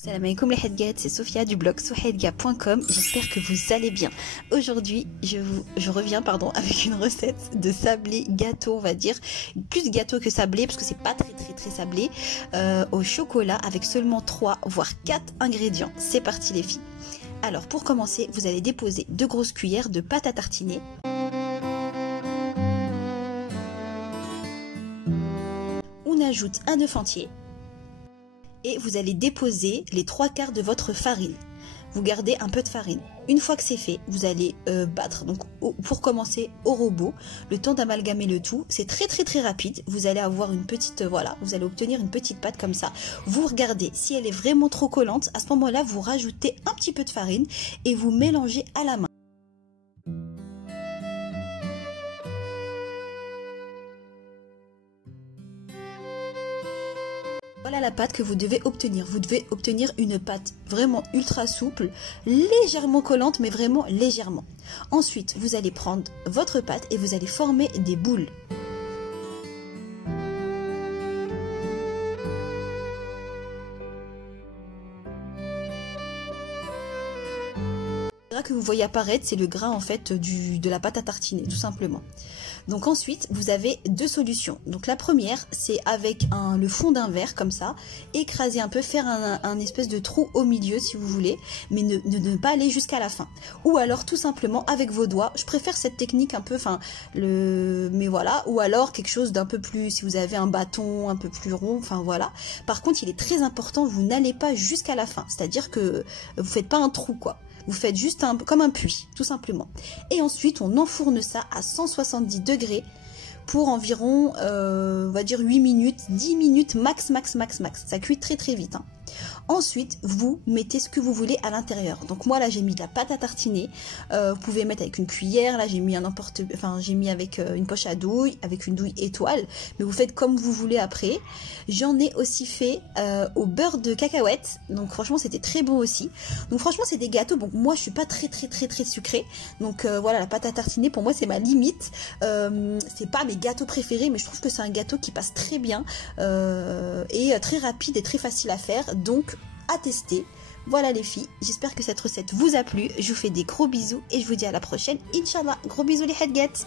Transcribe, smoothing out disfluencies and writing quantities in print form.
Salam alaikum les Hedgat, c'est Sophia du blog sohedga.com. J'espère que vous allez bien. Aujourd'hui, je reviens avec une recette de sablé gâteau, on va dire. Plus gâteau que sablé, parce que c'est pas très sablé. Au chocolat avec seulement 3 voire 4 ingrédients. C'est parti les filles. Alors pour commencer, vous allez déposer 2 grosses cuillères de pâte à tartiner. On ajoute un œuf entier. Et vous allez déposer les 3/4 de votre farine. Vous gardez un peu de farine. Une fois que c'est fait, vous allez battre. Donc pour commencer au robot, le temps d'amalgamer le tout, c'est très rapide. Vous allez avoir une petite, vous allez obtenir une petite pâte comme ça. Vous regardez, si elle est vraiment trop collante, à ce moment-là, vous rajoutez un petit peu de farine et vous mélangez à la main. Voilà la pâte que vous devez obtenir. Vous devez obtenir une pâte vraiment ultra souple, légèrement collante, mais vraiment légèrement. Ensuite, vous allez prendre votre pâte et vous allez former des boules. Le gras que vous voyez apparaître, c'est le gras en fait de la pâte à tartiner, tout simplement. Donc ensuite, vous avez 2 solutions. Donc la première, c'est avec le fond d'un verre comme ça, écraser un peu, faire un espèce de trou au milieu si vous voulez, mais ne pas aller jusqu'à la fin. Ou alors tout simplement avec vos doigts. Je préfère cette technique un peu, mais voilà. Ou alors quelque chose d'un peu plus, si vous avez un bâton un peu plus rond, enfin voilà. Par contre, il est très important, vous n'allez pas jusqu'à la fin. C'est-à-dire que vous faites pas un trou quoi. Vous faites juste comme un puits, tout simplement. Et ensuite, on enfourne ça à 170 degrés pour environ, on va dire 8 minutes, 10 minutes max. Ça cuit très vite. Hein. Ensuite, vous mettez ce que vous voulez à l'intérieur. Donc moi là, j'ai mis de la pâte à tartiner. Vous pouvez mettre avec une cuillère. Là, j'ai mis j'ai mis avec une poche à douille, avec une douille étoile. Mais vous faites comme vous voulez après. J'en ai aussi fait au beurre de cacahuète. Donc franchement, c'était très bon aussi. Donc franchement, c'est des gâteaux. Bon, moi, je suis pas très sucrée. Donc voilà, la pâte à tartiner pour moi, c'est ma limite. C'est pas mes gâteaux préférés, mais je trouve que c'est un gâteau qui passe très bien et très rapide et très facile à faire. Donc à tester. Voilà les filles, j'espère que cette recette vous a plu. Je vous fais des gros bisous et je vous dis à la prochaine, Inch'Allah. Gros bisous les Hedgat.